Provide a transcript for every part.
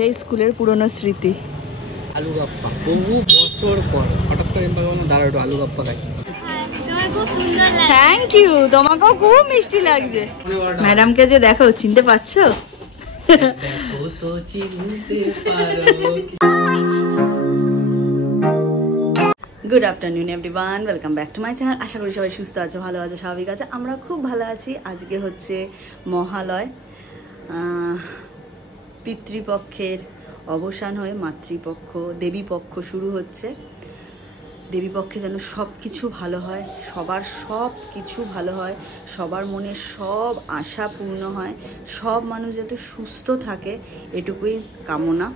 সেই স্কুলের পুরনো স্মৃতি। আলু গাপ্পা বহু বছর পর হঠাৎ করে দাঁড়া একটু আলু গাপ্পা খাই। থ্যাংক ইউ, তোমাকেও খুব মিষ্টি লাগছে। ম্যাডামকে যে দেখো, চিনতে পারছো? Good afternoon everyone, welcome back to my channel. আশা করি সবাই সুস্থ আছে, ভালো আছে, স্বাভাবিক আছে। আমরা খুব ভালো আছি। আজকে হচ্ছে মহালয়, পিতৃপক্ষের অবসান হয়ে মাতৃপক্ষ দেবীপক্ষ শুরু হচ্ছে। দেবীপক্ষে যেন সব কিছু ভালো হয়, সবার সব কিছু ভালো হয়, সবার মনে সব আশা পূর্ণ হয়, সব মানুষ যাতে সুস্থ থাকে, এটুকুই কামনা।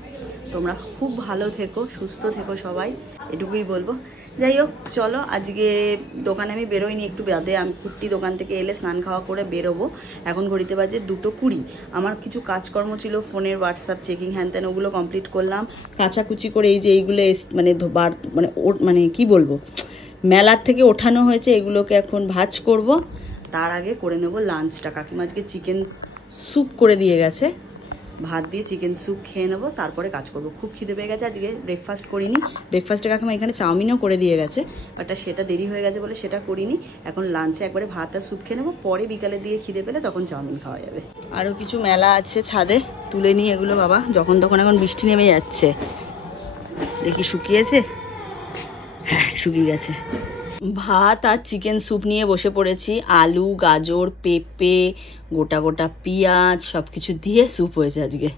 তোমরা খুব ভালো থেকো, সুস্থ থেকো সবাই, এটুকুই বলবো। যাই হোক, চলো আজকে দোকানে আমি বেরোইনি, একটু বাদে আমি কুট্টি দোকান থেকে এলে স্নান খাওয়া করে বেরোবো। এখন ঘড়িতে বাজে 2:20। আমার কিছু কাজকর্ম ছিল, ফোনের হোয়াটসঅ্যাপ চেকিং হ্যান ত্যান, ওগুলো কমপ্লিট করলাম। কাচাকুচি করে এই যে এইগুলো মানে কি বলবো, মেলার থেকে ওঠানো হয়েছে, এগুলোকে এখন ভাজ করব। তার আগে করে নেব লাঞ্চটা। কাকিমা আজকে চিকেন স্যুপ করে দিয়ে গেছে, ভাত দিয়ে চিকেন স্যুপ খেয়ে নেবো, তারপরে কাজ করবো। খুব খিদে পেয়ে গেছে, আজকে ব্রেকফাস্ট করিনি। ব্রেকফাস্টে কাকিমা এখানে চাউমিনও করে দিয়ে গেছে, বাট সেটা দেরি হয়ে গেছে বলে সেটা করিনি। এখন লাঞ্চে একবারে ভাত আর স্যুপ খেয়ে নেবো, পরে বিকালে দিয়ে খিদে পেলে তখন চাউমিন খাওয়া যাবে। আরও কিছু মেলা আছে ছাদে, তুলে নিই এগুলো বাবা, যখন তখন এখন বৃষ্টি নেমে যাচ্ছে। দেখি শুকিয়েছে, হ্যাঁ শুকিয়ে গেছে। ভাত আর চিকেন স্যুপ নিয়ে বসে পড়েছি। আলু, গাজর, পেঁপে, গোটা গোটা পেঁয়াজ সব কিছু দিয়ে স্যুপ হয়েছে আজকে।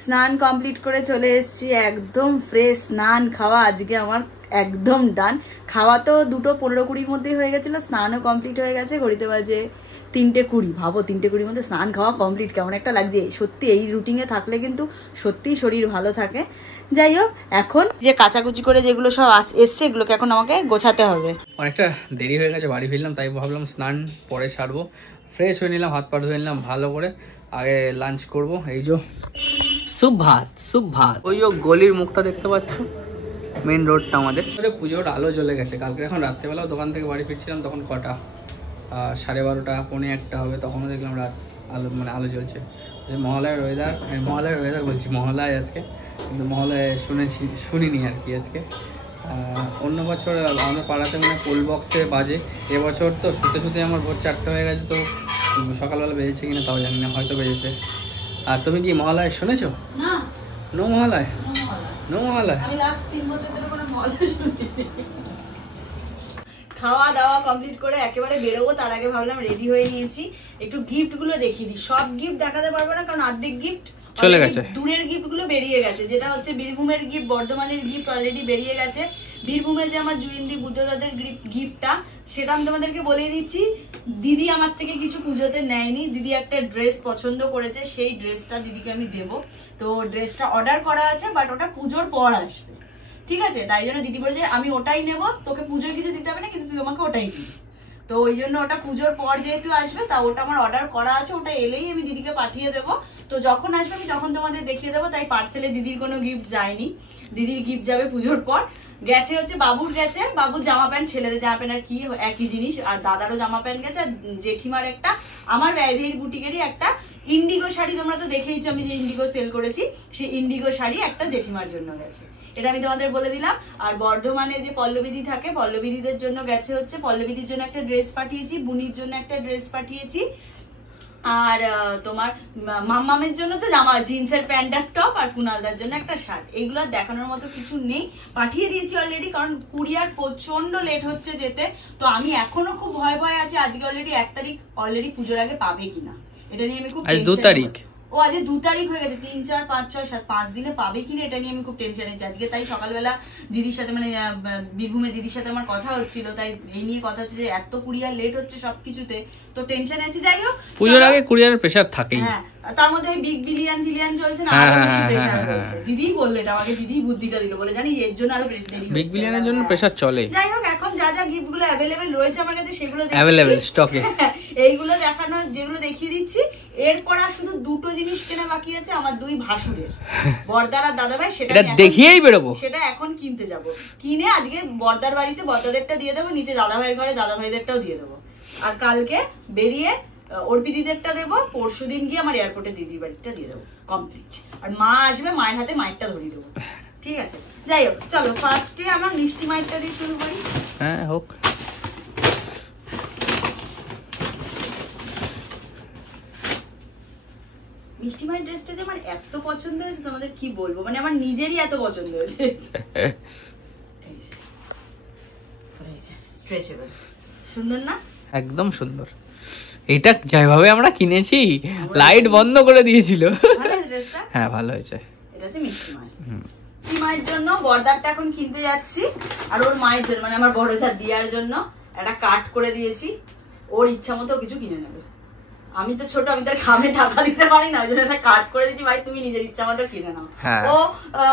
স্নান কমপ্লিট করে চলে এসেছি, একদম ফ্রেশ। স্নান খাওয়া আজকে আমার একদম ডান। খাওয়া তো 2:15-20 মধ্যেই হয়ে গেছিলো, স্নানও কমপ্লিট হয়ে গেছে। ঘড়িতে বাজে 3:20। ভাবো 3:20 মধ্যে স্নান খাওয়া কমপ্লিট, কেমন একটা লাগছে। সত্যি এই রুটিনে থাকলে কিন্তু সত্যিই শরীর ভালো থাকে। যাই হোক, এখন যে কাচাকুচি করে যেগুলো সব এসছে, এগুলোকে এখন আমাকে গোছাতে হবে। অনেকটা দেরি হয়ে গেছে, বাড়ি ফিরলাম, তাই ভাবলাম স্নান পরে সারবো। ফ্রেশ হয়ে নিলাম, হাত পা ধুয়ে নিলাম ভালো করে, আগে লাঞ্চ করব। এই যে স্যুপ ভাত, ওই যে গলির মুখটা দেখতে পাচ্ছ, মেন রোডটা আমাদের। পুজোর আলো জ্বলে গেছে কালকে। এখন রাত্রেবেলাও দোকান থেকে বাড়ি ফিরছিলাম, তখন কটা 12:30 1:45 হবে, তখনও দেখলাম আলো জ্বলছে। মহালয়ের ওয়েদার বলছি, মহালয় আজকে, কিন্তু মহালয় শুনিনি আর কি আজকে। অন্য বছর আমাদের পাড়াতে মানে পোল বক্সে বাজে, এবছর তো শুতে আমার ভোর 4টা হয়ে গেছে, তো সকালবেলা বেজেছে কিনা তাও জানি না, হয়তো বেজেছে। আর তুমি কি মহালয় শুনেছো? না, নো মহালয়। আমি লাস্ট 3 বছর ধরে কোনো মহালয় শুনিনি। খাওয়া দাওয়া কমপ্লিট করে একেবারে বেরোবো, তার আগে ভাবলাম রেডি হয়ে নিয়েছি, একটু গিফট গুলো দেখিয়ে দিই। সব গিফট দেখাতে পারবো না, কারণ অর্ধেক গিফট চলে গেছে, দূরের গিফট গুলো বেরিয়ে গেছে। যেটা হচ্ছে বীরভূমের গিফট, বর্ধমানের গিফট অলরেডি বেরিয়ে গেছে। বীরভূমে যে আমার জুয়েন্দি বুদ্ধদাদের গিফটটা, সেটা আমি তোমাদেরকে বলে দিচ্ছি। দিদি আমার থেকে কিছু পুজোতে নেয়নি, দিদি একটা ড্রেস পছন্দ করেছে, সেই ড্রেসটা দিদিকে আমি দেবো। তো ড্রেসটা অর্ডার করা আছে, বাট ওটা পুজোর পর আসবে, ঠিক আছে? তাই জন্য দিদি বলছে আমি ওটাই নেবো, তোকে পুজোয় কিছু দিতে হবে না, কিন্তু তুই আমাকে ওটাই দিবি। তো ওই জন্য ওটা পুজোর পর যেহেতু আসবে, তা ওটা আমার অর্ডার করা আছে, ওটা এলেই আমি দিদিকে পাঠিয়ে দেবো। তো যখন আসবে আমি তখন তোমাদের দেখিয়ে দেবো। তাই পার্সেলে দিদির কোনো গিফট যায়নি, দিদির গিফট যাবে পুজোর পর। গেছে হচ্ছে বাবুর গেছে, বাবুর জামা প্যান্ট, ছেলেদের জামা প্যান্ট আর কি একই জিনিস। আর দাদারও জামা প্যান্ট গেছে, আর জেঠিমার একটা, আমার ব্যাধির বুটিকেরই একটা ইন্ডিগো শাড়ি, তোমরা তো দেখেইছো আমি যে ইন্ডিগো সেল করেছি, সেই ইন্ডিগো শাড়ি একটা জেঠিমার জন্য গেছে, এটা আমি তোমাদের বলে দিলাম। আর বর্ধমানে যে পল্লবীদি থাকে, পল্লবীদিদের জন্য গেছে হচ্ছে, পল্লবীদির জন্য একটা ড্রেস পাঠিয়েছি, বুনির জন্য একটা ড্রেস পাঠিয়েছি, আর তোমার মাম্মামের জন্য তো জামা, জিন্সের প্যান্ট আর টপ, আর কুনালদার জন্য একটা শার্ট। এগুলো দেখানোর মতো কিছু নেই, পাঠিয়ে দিয়েছি অলরেডি, কারণ কুরিয়ার প্রচন্ড লেট হচ্ছে যেতে। তো আমি এখনো খুব ভয় আছি, আজকে অলরেডি 1 তারিখ, অলরেডি পুজোর আগে পাবে কিনা এটা নিয়ে আমি খুব, 2 তারিখ, ও আজ 2 তারিখ হয়ে গেছে, 3 4 5 6 7 5 দিনে পাবে কিনা এটা নিয়ে আমি খুব টেনশন আছি আজকে। তাই সকালবেলা দিদির সাথে, মানে বীরভূমে দিদির সাথে আমার কথা হচ্ছিল, তাই এই নিয়ে কথা হচ্ছে যে এত কুরিয়ার লেট হচ্ছে সবকিছুতে, তো টেনশন আছে। যাই হোক, পুজোর আগে কুরিয়ারের প্রেসার থাকেই। হ্যাঁ, তার মধ্যে ওই বিগ বিলিয়ন চলছে না, আরো বেশি প্রেসার হচ্ছে। দিদি বললো এটা আমাকে, দিদি বুদ্ধিটা দিল, বলে জানি এর জন্য আরো দেরি হচ্ছে, বিগ বিলিয়নের জন্য প্রেসার চলে। যাই হোক, এখন যা যা গিফট গুলো অ্যাভেলেবেল রয়েছে আমার কাছে, সেগুলো অ্যাভেলেবেল স্টকে, এইগুলো দেখানো, যেগুলো দেখিয়ে দিচ্ছি। এরপর আর শুধু 2টো জিনিস কেনা বাকি আছে, আমার 2 ভাসুরের, বর্দার আর দাদাভাই, সেটা দেখিয়েই বেরোবো, সেটা এখন কিনতে যাব। কিনে আজকে বর্দার বাড়িতে বর্দাদেরটা দিয়ে দেবো, নিচে দাদাভাইয়ের ঘরে দাদাভাইদেরটাও দিয়ে দেবো। আর কালকে বেরিয়ে অর্পিদিদেরটা দেবো, পরশুদিন গিয়ে আমার এয়ারপোর্টে দিদির বাড়িটা দিয়ে দেবো, কমপ্লিট। আর মা আসবে, মায়ের হাতে মায়েরটা ধরিয়ে দেবো, ঠিক আছে? যাই হোক, চলো ফার্স্টে আমার মিষ্টি মায়েরটা দিয়ে শুরু করি। হ্যাঁ হোক। মিষ্টি মায়ের ড্রেসটা যে আমার এত পছন্দ হয়েছে তোমাদের কি বলবো, মানে আমার নিজেরই এত পছন্দ হয়েছে। স্ট্রেচেবল, সুন্দর না? একদম সুন্দর। এটা যেভাবে আমরা কিনেছি, লাইট বন্ধ করে দিয়েছিল। হ্যাঁ ভালো হয়েছে। এটা হচ্ছে মিষ্টি মায়ের। মিষ্টি মায়ের জন্য বর্দারটা এখন কিনতে যাচ্ছি, আর ওর মায়ের জন্য মানে আমার বড় যা দিয়ার জন্য একটা কাট করে দিয়েছি, ওর ইচ্ছা মতো কিছু কিনে নেবে। আমি তো ছোট, আমি তার খামে টাকা দিতে পারি না, ওই জন্য একটা কাট করে দিচ্ছি, ভাই তুমি নিজের ইচ্ছা মতো কিনে নাও। ও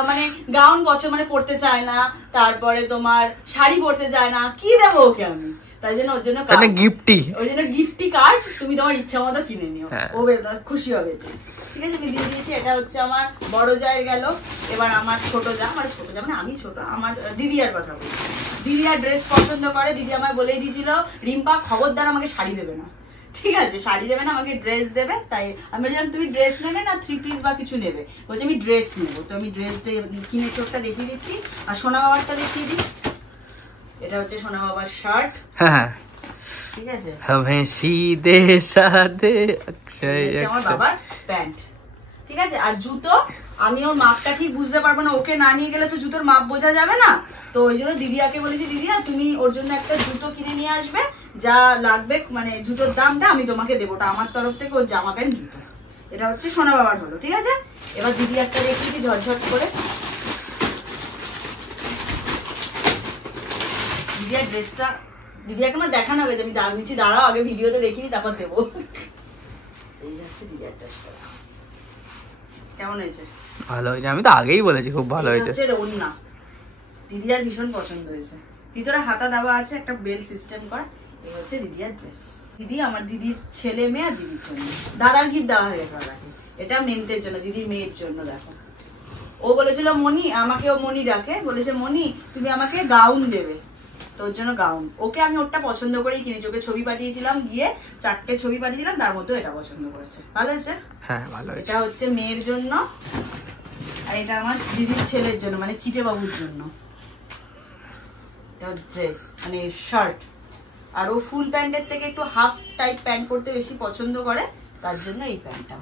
মানে গাউন মানে পড়তে চায় না, তারপরে তোমার শাড়ি পড়তে চায় না, কি দেবো ওকে আমি? তাই জন্য ওর জন্য গিফটি, ওই জন্য গিফটি কার্ড, তুমি তোমার ইচ্ছা মতো কিনে নিও, ও খুশি হবে। ঠিক আছে, আমি দিয়ে দিয়েছি। এটা হচ্ছে আমার বড় জায়ের গেল। এবার আমার ছোট যা, মানে ছোট যা মানে আমি ছোট, আমার দিদিয়ার কথা বলছি। দিদিয়ার ড্রেস পছন্দ করে, দিদি আমায় বলেই দিয়েছিল রিম্পা খবরদার আমাকে শাড়ি দেবে না, ঠিক আছে? শাড়ি দেবে না, আমাকে ড্রেস দেবে। তাই আমি বলছিলাম তুমি ড্রেস নেবে না 3 পিস বা কিছু নেবে? বলছি আমি ড্রেস নেবো। তো আমি ড্রেস কিনে চোখটা দেখিয়ে দিচ্ছি। আর সোনা বাবারটা দেখিয়ে দিই। এটা হচ্ছে সোনা বাবার শার্ট, হ্যাঁ ঠিক আছে? হামে সিধে সাদে অক্ষয় আমার বাবার প্যান্ট, ঠিক আছে? আর জুতো আমি ওর মাপটা ঠিক বুঝতে পারবো না, ওকে না নিয়ে গেলে তো জুতোর মাপ বোঝা যাবে না। তো ওই জন্য দিদিয়াকে বলেছি, দিদিয়া তুমি ওর জন্য একটা জুতো কিনে নিয়ে আসবে, যা লাগবে মানে জুতোর দামটা আমি তোমাকে দেবো, ওটা আমার তরফ থেকে ওর জামা প্যান্ট জুতো। এটা হচ্ছে সোনা বাবার হলো, ঠিক আছে? এবার দিদি একটা দেখিয়েছি ঝটঝট করে। দিদিয়ার ড্রেসটা দিদিয়াকে আমার দেখানো হয়েছে, আমি দাঁড়িয়েছি, দাঁড়াও আগে ভিডিওতে দেখিনি তারপর দেবো। এই যাচ্ছে দিদিয়ার ড্রেসটা, কেমন হয়েছে? ভালো হয়েছে, আমি তো আগেই বলেছি খুব ভালো হয়েছে। ওন্না দিদিয়ার ভীষণ পছন্দ হয়েছে, ভিতরে হাতা দেওয়া আছে, একটা বেল্ট সিস্টেম করা। এই হচ্ছে দিদিয়ার ড্রেস। দিদি আমার দিদির ছেলে মেয়ে আর দিদির জন্য দাদার গিফট দেওয়া হয়ে গেছে দাদাকে। এটা মেনদের জন্য, দিদির মেয়ের জন্য। দেখো, ও বলেছিল মনি, আমাকেও মনি ডাকে, বলেছে মনি তুমি আমাকে গাউন দেবে, তোর জন্য গাউন। ওকে আমি ওরটা পছন্দ করেই কিনেছি, ওকে ছবি পাঠিয়েছিলাম, গিয়ে 4টে ছবি পাঠিয়েছিলাম, তার মধ্যে এটা পছন্দ করেছে। ভালো হয়েছে? হ্যাঁ ভালো হয়েছে। এটা হচ্ছে মেয়ের জন্য, আর এটা আমার দিদির ছেলের জন্য, মানে চিটে বাবুর জন্য। এটা ড্রেস মানে শার্ট, আর ও ফুল প্যান্টের থেকে একটু হাফ টাইপ প্যান্ট পরতে বেশি পছন্দ করে, তার জন্য এই প্যান্টটা।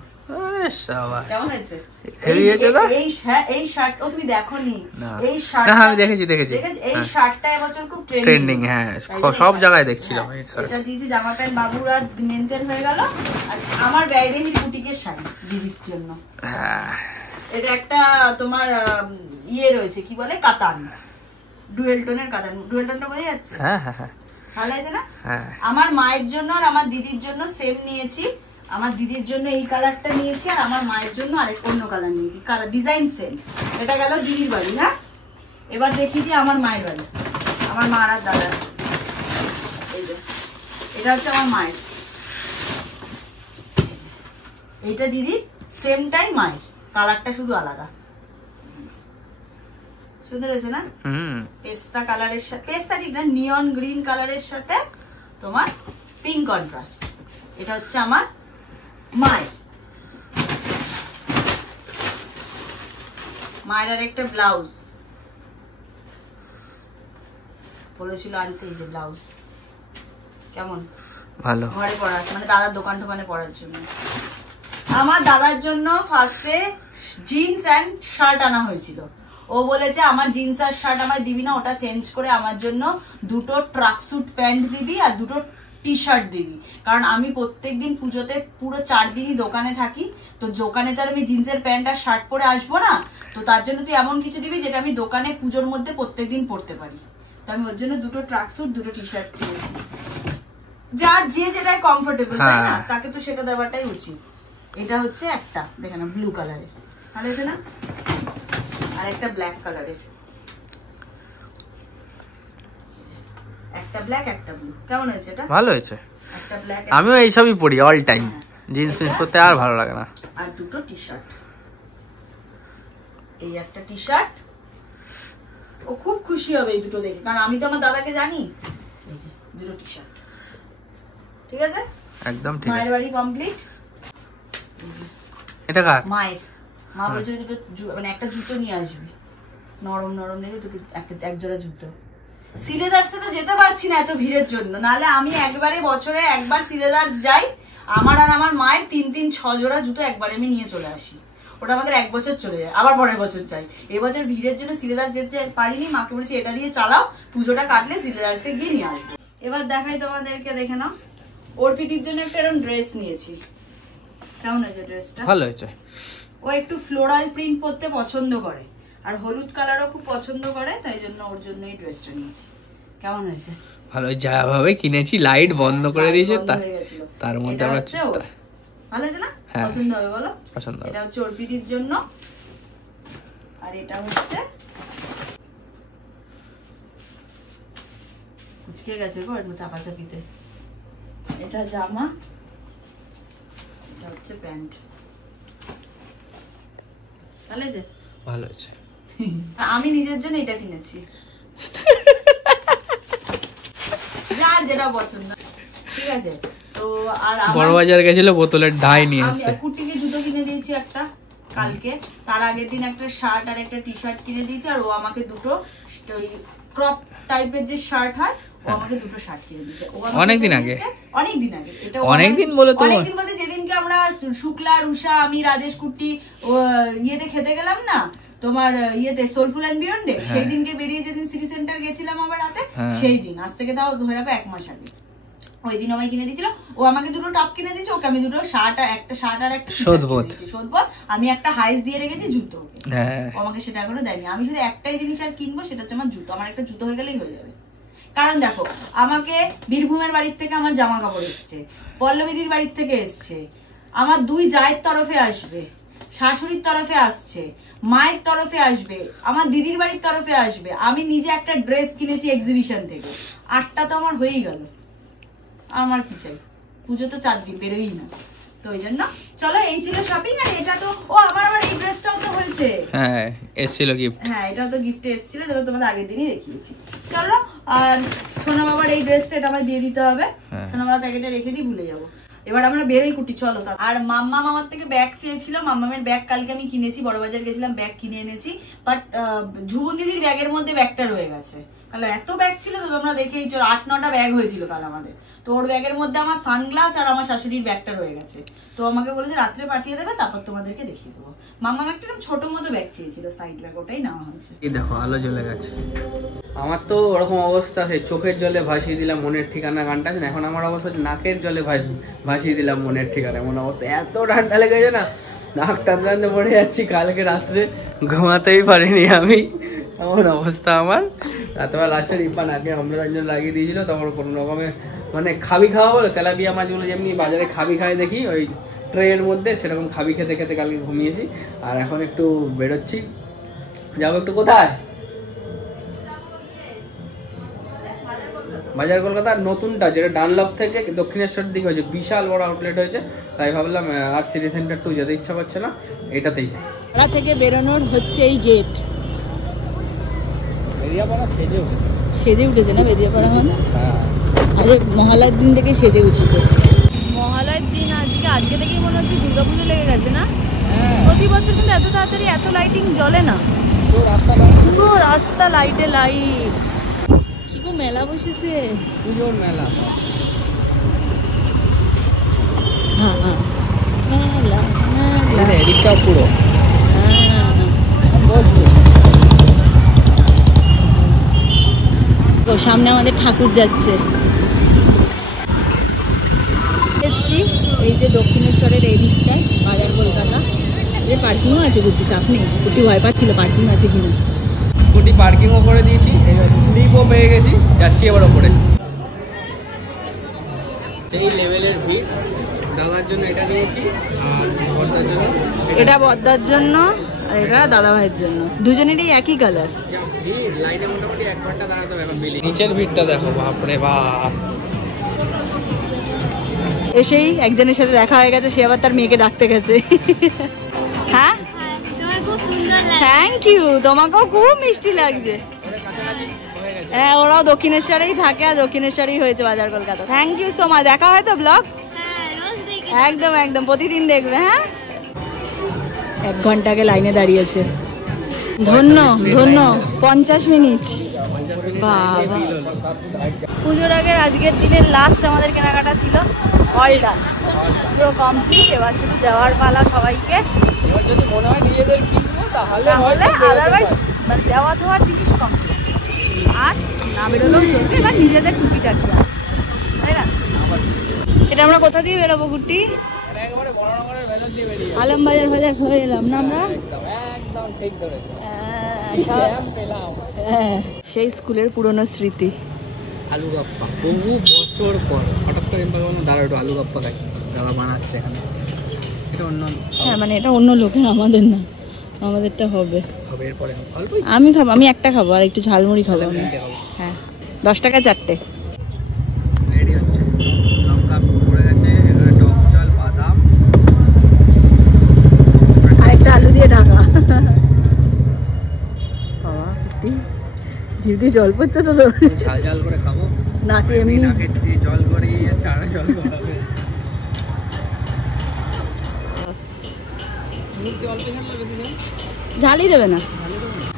আরে শাবাশ, কেমন হয়েছে? হেভি হয়েছে না? এই শার্ট ও তুমি দেখোনি? এই শার্ট না আমি দেখেছি। এই শার্টটা এবছর খুব ট্রেন্ডিং, হ্যাঁ সব জায়গায় দেখছিলাম এই শার্ট। এটা দিয়েছি, জামা প্যান্ট বাবুর আর মেনদের হয়ে গেল। আর আমার ব্যয়দেহী বুটিকের শাড়ি দিদির জন্য। হ্যাঁ, এটা একটা তোমার ইয়ে রয়েছে, কি বলে, কাতান, ডুয়েল টোনের কাতান। ডুয়েল টোনটা বোঝা যাচ্ছে? হ্যাঁ হ্যাঁ হ্যাঁ, ভালো আছে না? হ্যাঁ। আমার মায়ের জন্য আর আমার দিদির জন্য সেম নিয়েছি। আমার দিদির জন্য এই কালারটা নিয়েছি, আর আমার মায়ের জন্য আরেক অন্য কালার নিয়েছি, কালার ডিজাইন সেম। এটা গেল দিদির বাড়ি। হ্যাঁ, এবার দেখিয়ে দিই আমার মায়ের বাড়ি, আমার মা আর দাদার। এই যে এটা হচ্ছে আমার মায়ের, এইটা দিদির, সেমটাই মায়ের, কালারটা শুধু আলাদা। সুন্দর হয়েছে না? পেস্তা কালারের সাথে, পেস্তা ঠিক না, নিয়ন গ্রিন কালারের সাথে তোমার পিঙ্ক কন্ট্রাস্ট। এটা হচ্ছে আমার মায়ের। মায়ের আর একটা ব্লাউজ বলেছিল আনতে, এই যে ব্লাউজ, কেমন ভালো, ঘরে পরার, মানে দাদার দোকানে পরার জন্য। আমার দাদার জন্য ফার্স্টে জিন্স অ্যান্ড শার্ট আনা হয়েছিল। ও বলেছে আমার জিন্স আর শার্ট আমায় দিবি না, ওটা চেঞ্জ করে আমার জন্য 2টো ট্রাকস্যুট প্যান্ট দিবি আর 2টো টি শার্ট দিবি, কারণ আমি প্রত্যেকদিন পুজোতে পুরো 4 দিনই দোকানে থাকি। তো দোকানে তো আর আমি জিন্সের প্যান্ট আর শার্ট পরে আসবো না, তো তার জন্য তুই এমন কিছু দিবি যেটা আমি দোকানে পুজোর মধ্যে প্রত্যেকদিন পরতে পারি। তো আমি ওর জন্য 2টো ট্রাকস্যুট 2টো টি শার্ট কিনেছি। যার যে যেটাই কমফোর্টেবল, তাই না, তাকে তো সেটা দেওয়াটাই উচিত। এটা হচ্ছে একটা, দেখেন না, ব্লু কালারের, ভালো হয়েছে না? আর একটা ব্ল্যাক কালারের, একটা ব্ল্যাক একটা ব্লু, কেমন হয়েছে? এটা ভালো হয়েছে। একটা ব্ল্যাক, আমিও এইসবই পরি অল টাইম, জিন্স ফিন্স করতে আর ভালো লাগে না। আর 2টো টি শার্ট, এই একটা টি শার্ট, ও খুব খুশি হবে এই দুটো দেখে, কারণ আমি তো আমার দাদাকে জানি। এই যে 2টো টি শার্ট, ঠিক আছে? একদম ঠিক আছে। মায়ের বাড়ি কমপ্লিট। এটা কার? মায়ের। মা বলেছিল দুটো মানে একটা জুতো নিয়ে আসবি, নরম নরম দেখে তোকে এক জোড়া জুতো। সিলেদার্সে তো যেতে পারছি না এত ভিড়ের জন্য, নাহলে আমি একবারে বছরে একবার সিলেদার্স যাই, আমার আর আমার মায়ের 3-6 জোড়া জুতো একবারে আমি নিয়ে চলে আসি। ওটা আমাদের 1 বছর চলে যায়, আবার পরের বছর চাই। এবছর ভিড়ের জন্য সিলেদার্স যেতে পারিনি, মাকে বলেছি এটা দিয়ে চালাও, পুজোটা কাটলে সিলেদার্সে গিয়ে নিয়ে আসবো। এবার দেখাই তোমাদেরকে, দেখে নাও। অর্পিতির জন্য একটা এরকম ড্রেস নিয়েছি। কেমন হয়েছে ড্রেসটা? ভালো হয়েছে। ও একটু ফ্লোরাল প্রিন্ট পরতে পছন্দ করে, আর হলুদ কালারও খুব পছন্দ করে, তাই জন্য ওর জন্য এই ড্রেসটা নিয়েছি। কেমন হয়েছে? ভালো, যা ভাবে কিনেছি লাইট বন্ধ করে দিয়েছে, তার মধ্যে ভালো হয়েছে না? পছন্দ হবে বলো? পছন্দ হবে। এটা হচ্ছে অর্পিতির জন্য, আর এটা হচ্ছে কুচকে গেছে গো চাপাচাপিতে। এটা জামা, এটা হচ্ছে প্যান্ট। ভালো হয়েছে? ভালো হয়েছে। আমি নিজের জন্য এটা কিনেছি, যার যেটা পছন্দ। ঠিক আছে, তো আর বড় বাজার গেছিল, বোতলের ডাই নিয়ে এসেছে। কুটিকে জুতো কিনে দিয়েছি একটা কালকে, তার আগের দিন একটা শার্ট আর একটা টি শার্ট কিনে দিয়েছি, আর ও আমাকে দুটো ওই ক্রপ টাইপের যে শার্ট হয়, ও আমাকে দুটো শার্ট কিনে দিয়েছে। অনেকদিন আগে। এটা অনেকদিন বলে তো, অনেকদিন বলতে যেদিনকে আমরা শুক্লা, রুষা, আমি, রাজেশ, কুটি ইয়েতে খেতে গেলাম না তোমার ইয়েতে সোলফুল এন্ড বিয়ন্ডে, সেই দিনকে বেরিয়ে যেদিন সিটি সেন্টার গেছিলাম আবার রাতে, সেই দিন, আজ থেকে তাও ধরে রাখো 1 মাস আগে, ওই দিন আমায় কিনে দিয়েছিল। ও আমাকে দুটো টপ কিনে দিয়েছে, ওকে আমি দুটো শার্ট আর একটা শোধবোধ, আমি একটা হাইস দিয়ে রেখেছি জুতো। ও আমাকে সেটা এখনো দেয়নি। আমি শুধু একটাই জিনিস আর কিনবো, সেটা হচ্ছে আমার জুতো। আমার একটা জুতো হয়ে গেলেই হয়ে যাবে। কারণ দেখো, আমাকে বীরভূমের বাড়ির থেকে আমার জামা কাপড় এসছে, পল্লবীদির বাড়ির থেকে এসছে, আমার 2 জায়ের তরফে আসবে, শাশুড়ির তরফে আসছে, মায়ের তরফে আসবে, আমার দিদির বাড়ির তরফে আসবে, আমি নিজে একটা ড্রেস কিনেছি এক্সিবিশন থেকে, 8টা তো আমার হয়েই গেল। আমার কি চাই? পুজো তো 4 দিন, বেরোই না। তো ওই জন্য চলো, এই ছিল শপিং। আর এটা তো আমার এই ড্রেসটাও তো হয়েছে। হ্যাঁ, এসেছিল গিফট। হ্যাঁ, এটাও তো গিফটে এসেছিল, এটা তো তোমাদের আগের দিনই দেখিয়েছি। চলো, আর সোনা বাবার এই ড্রেসটা এটা আমায় দিয়ে দিতে হবে। সোনা বাবার প্যাকেটে রেখে দিই, ভুলে যাবো। এবার আমরা বেরোই কুটি, চলো। আর মাম্মা আমার থেকে ব্যাগ চেয়েছিল, মাম্মামের ব্যাগ কালকে আমি কিনেছি, বড় বাজার গেছিলাম, ব্যাগ কিনে এনেছি। বাট ঝুবন দিদির ব্যাগের মধ্যে ব্যাগটা রয়ে গেছে। কাল এত ব্যাগ ছিল তো তোমরা দেখেই, 8-9টা ব্যাগ হয়েছিল কাল আমাদের। তো ওর ব্যাগের মধ্যে আমার সানগ্লাস আর আমার শাশুড়ির ব্যাগটা রয়ে গেছে। তো আমাকে বলেছে রাত্রে পাঠিয়ে দেবে, তারপর তোমাদেরকে দেখিয়ে দেবো। মাম্মা একটা ছোট মতো ব্যাগ চেয়েছিল, সাইড ব্যাগ, ওটাই নেওয়া হয়েছে। এই দেখো, আলো জ্বলে গেছে। আমার তো ওরকম অবস্থা, সেই চোখের জলে ভাসিয়ে দিলাম মনের ঠিকানা গানটা আছে না, এখন আমার অবস্থা নাকের জলে ভাসিয়ে দিলাম মনের ঠিকানা। এমন অবস্থা, এত ঠান্ডা লেগেছে না, নাক টানতে পড়ে যাচ্ছি। কালকে রাত্রে ঘুমাতেই পারিনি আমি, এমন অবস্থা আমার। রাতবেলা লাস্টের ইপা নাকে অম্লজান লাগিয়ে দিয়েছিল, তখন কোনো রকমের মানে খাবি খাওয়া বলে তেলাপিয়া মাছগুলো যেমনি বাজারে খাবি খাই দেখি ওই ট্রের মধ্যে, সেরকম খাবি খেতে খেতে কালকে ঘুমিয়েছি। আর এখন একটু বেরোচ্ছি, যাবো একটু কোথায়, বাজার কলকাতার নতুনটা, যেটা ডানলপ থেকে দক্ষিণেশ্বর দিকে হয়েছে, বিশাল বড় আউটলেট হয়েছে। তাই ভাবলাম আর সিটি সেন্টার 2 যেতে ইচ্ছা করছে না, এটাতেই যাই। পাড়া থেকে বেরোনোর হচ্ছে এই গেট। বেরিয়াপাড়া সেজে উঠেছে না বেরিয়াপাড়া, মানে আরে মহালয়ের দিন থেকে সেজে উঠেছে। মহালয়ের দিন আজকে থেকেই মনে হচ্ছে দুর্গাপুজো লেগে গেছে না? প্রতি বছর কিন্তু এত তাড়াতাড়ি এত লাইটিং জ্বলে না, পুরো রাস্তা লাইটে লাইট। কি গো, মেলা বসেছে, পুজোর মেলা। হ্যাঁ হ্যাঁ, মেলা মেলা, এদিকটা পুরো সামনে আমাদের ঠাকুর যাচ্ছে। এসছি এই যে দক্ষিণেশ্বরের এই দিকটায়, বাজার কলকাতা। এই পার্কিংও আছে, গুটি চাপ নেই। গুটি ভয় পাচ্ছিল পার্কিং আছে কিনা। স্কুটি পার্কিংও করে দিয়েছি, স্লিপও পেয়ে গেছি, যাচ্ছি এবার ওপরে। এই লেভেলের ভিড়, দাদার জন্য এটা নিয়েছি, আর বর্দার জন্য এটা, বর্দার জন্য আর এটা দাদা ভাইয়ের জন্য, দুজনেরই একই কালার। লাইনে মোটামুটি 1 ঘন্টা দাঁড়াতে হবে। নিচের ভিড়টা দেখো, বাপরে বাপ। এসেই একজনের সাথে দেখা হয়ে গেছে, সে আবার তার মেয়েকে ডাকতে গেছে। হ্যাঁ, থ্যাংক ইউ, তোমাকেও খুব মিষ্টি লাগছে। হ্যাঁ, ওরাও দক্ষিণেশ্বরেই থাকে, আর দক্ষিণেশ্বরেই হয়েছে বাজার Kolkata. Thank you so much. দেখা হয় তো ব্লগ? একদম একদম প্রতিদিন দেখবে। হ্যাঁ 1 ঘন্টা আগে লাইনে দাঁড়িয়েছে। ধন্য ধন্য 50 মিনিট। বাবা পুজোর আগের আজকের দিনের লাস্ট আমাদের কেনাকাটা ছিল, অল ডান, পুরো কমপ্লিট। এবার শুধু দেওয়ার পালা সবাইকে। যদি মনে হয় নিজেদের কিনবো তাহলে আদারওয়াইজ মানে দেওয়া দেওয়ার জিনিস কমপ্লিট, আর না বেরোলেও চলবে। এবার নিজেদের টুকিটাকি, তাই না? এটা আমরা কোথা দিয়ে বেরোবো গুটি? আলমবাজার বাজার হয়ে এলাম না আমরা? সেই স্কুলের পুরনো স্মৃতি। আলু গাপ্পা বহু বছর পর হঠাৎ করে দাঁড়া একটু আলু গাপ্পা খাই, দাদা বানাচ্ছে এখানে। এটা অন্য, হ্যাঁ মানে এটা অন্য লোকের, আমাদের না, আমাদেরটা হবে। এরপরে আমি খাবো, আমি একটা খাবো আর একটু ঝালমুড়ি খাবো আমি। হ্যাঁ 10 টাকা 4টে। রেডি হচ্ছে, লঙ্কা পড়ে গেছে, টক জল, বাদাম আর একটা আলু দিয়ে ঢাকা। বাবা দিদি জল পড়ছে তো, ঝাল ঝাল করে খাবো নাকি এমনি নাকে দিয়ে জল গড়িয়ে যাচ্ছে, আরো জল গড়াবে। ঝালই দেবে না।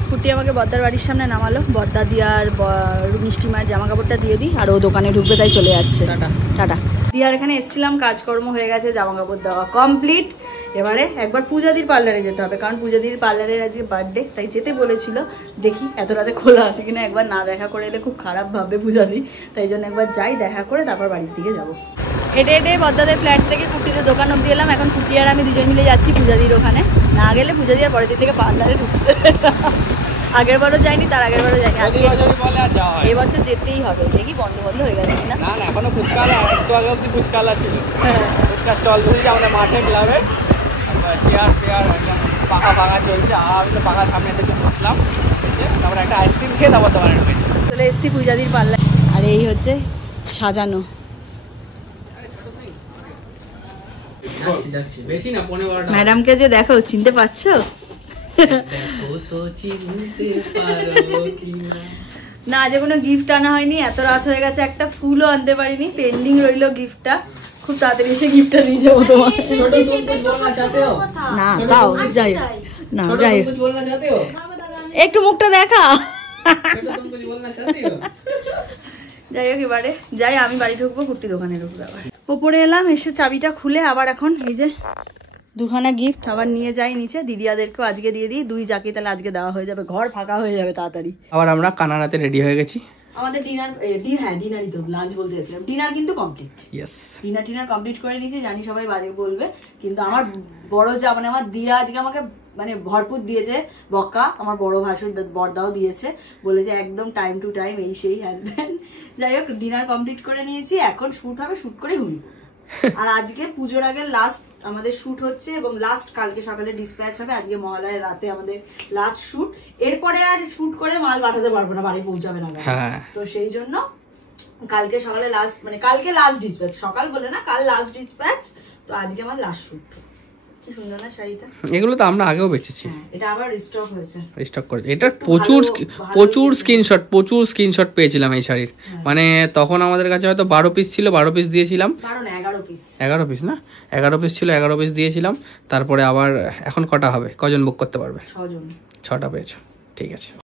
কুটি আমাকে বর্দার বাড়ির সামনে নামালো, বর্দা দিয়ার মিষ্টি মায়ের জামা কাপড়টা দিয়ে দিই, আর ও দোকানে ঢুকবে তাই চলে যাচ্ছে। টাটা। দিয়ার এখানে এসেছিলাম, কাজকর্ম হয়ে গেছে, জামা কাপড় দেওয়া কমপ্লিট। এবারে একবার পূজাদির পার্লারে যেতে হবে, কারণ পূজাদির পার্লারের আজকে বার্থডে, তাই যেতে বলেছিল। দেখি এত রাতে খোলা আছে কিনা, একবার না দেখা করে এলে খুব খারাপ ভাববে পূজাদি, তাই জন্য একবার যাই, দেখা করে তারপর বাড়ির দিকে যাবো। হেঁটে হেঁটে বর্দাদের ফ্ল্যাট থেকে কুটিতে দোকান অব্দি এলাম। এখন কুটি আর আমি দুজন মিলে যাচ্ছি পূজাদির ওখানে। না গেলে পূজাদি আর পরের দিন থেকে পার্লারে ঢুকতে, আগের বারও যাইনি, তার আগের বারও যাইনি, এবছর যেতেই হবে। দেখি বন্ধ বন্ধ হয়ে গেছে কিনা। না এখনো ফুচকাল, একটু আগে অব্দি ফুচকালা ছিল, ফুচকা স্টল ধরেছি আমাদের মাঠে ক্লাবে, চেয়ার ফেয়ার একদম পাখা ফাঁকা চলছে। আমি তো পাখার সামনে থেকে বসলাম, তারপরে একটা আইসক্রিম খেয়ে তারপর দোকানে ঢুকেছি। চলে এসছি পূজাদির পার্লার, আর এই হচ্ছে সাজানো। বেশি না 15-12টা। ম্যাডামকে যে দেখো, চিনতে পারছো? না আজ কোনো গিফট আনা হয়নি, এত রাত হয়ে গেছে, একটা ফুলও আনতে পারিনি, পেন্ডিং রইলো গিফটটা। খুব তাড়াতাড়ি এসে গিফটটা দিয়ে যাবো তোমার। না তাও যাই না, যাই একটু মুখটা দেখা। যাই হোক এবারে যাই, আমি বাড়ি ঢুকবো, কুর্তি দোকানে ঢুকবো। আবার ওপরে এলাম, এসে চাবিটা খুলে আবার এখন এই যে দুখানা গিফট আবার নিয়ে যাই নিচে। দিদিয়াদেরকেও আজকে দিয়ে দিই, 2 জাকি, তাহলে আজকে দেওয়া হয়ে যাবে, ঘর ফাঁকা হয়ে যাবে তাড়াতাড়ি। আবার আমরা কানাড়াতে রেডি হয়ে গেছি। আমাদের ডিনার, হ্যাঁ ডিনারই তো, লাঞ্চ বলতে যাচ্ছিলাম, ডিনার কিন্তু কমপ্লিট। ডিনার কমপ্লিট করে নিয়েছি, জানি সবাই বাজে বলবে, কিন্তু আমার বড় যা মানে আমার দিয়া আজকে আমাকে মানে ভরপুর দিয়েছে বকা। আমার বড় ভাসুর বড়দাও দিয়েছে, বলেছে একদম টাইম টু টাইম, এই সেই হ্যান দেন। যাই হোক ডিনার কমপ্লিট করে নিয়েছি, এখন শুট হবে, শুট করে ঘুমিয়ে। আর আজকে পুজোর আগে লাস্ট আমাদের শুট হচ্ছে, এবং লাস্ট কালকে সকালে ডিসপ্যাচ হবে। আজকে মহালয়ার রাতে আমাদের লাস্ট শুট, এরপরে আর শুট করে মাল পাঠাতে পারবো না, বাড়ি পৌঁছাবে না। তো সেই জন্য কালকে সকালে লাস্ট, মানে কালকে লাস্ট ডিসপ্যাচ, সকাল বলে না, কাল লাস্ট ডিসপ্যাচ। তো আজকে আমার লাস্ট শুট। কি সুন্দর না শাড়িটা, এগুলো তো আমরা আগেও বেচেছি। এটা আবার রিস্টক হয়েছে, রিস্টক করেছে। এটা প্রচুর স্ক্রিনশট পেয়েছিলাম এই শাড়ির। মানে তখন আমাদের কাছে হয়তো 12 পিস ছিল, 12 পিস দিয়েছিলাম, 11 পিস না, 11 পিস ছিল, 11 পিস দিয়েছিলাম। তারপরে আবার এখন কটা হবে, কজন বুক করতে পারবে? 6জন। 6টা পেয়েছো, ঠিক আছে।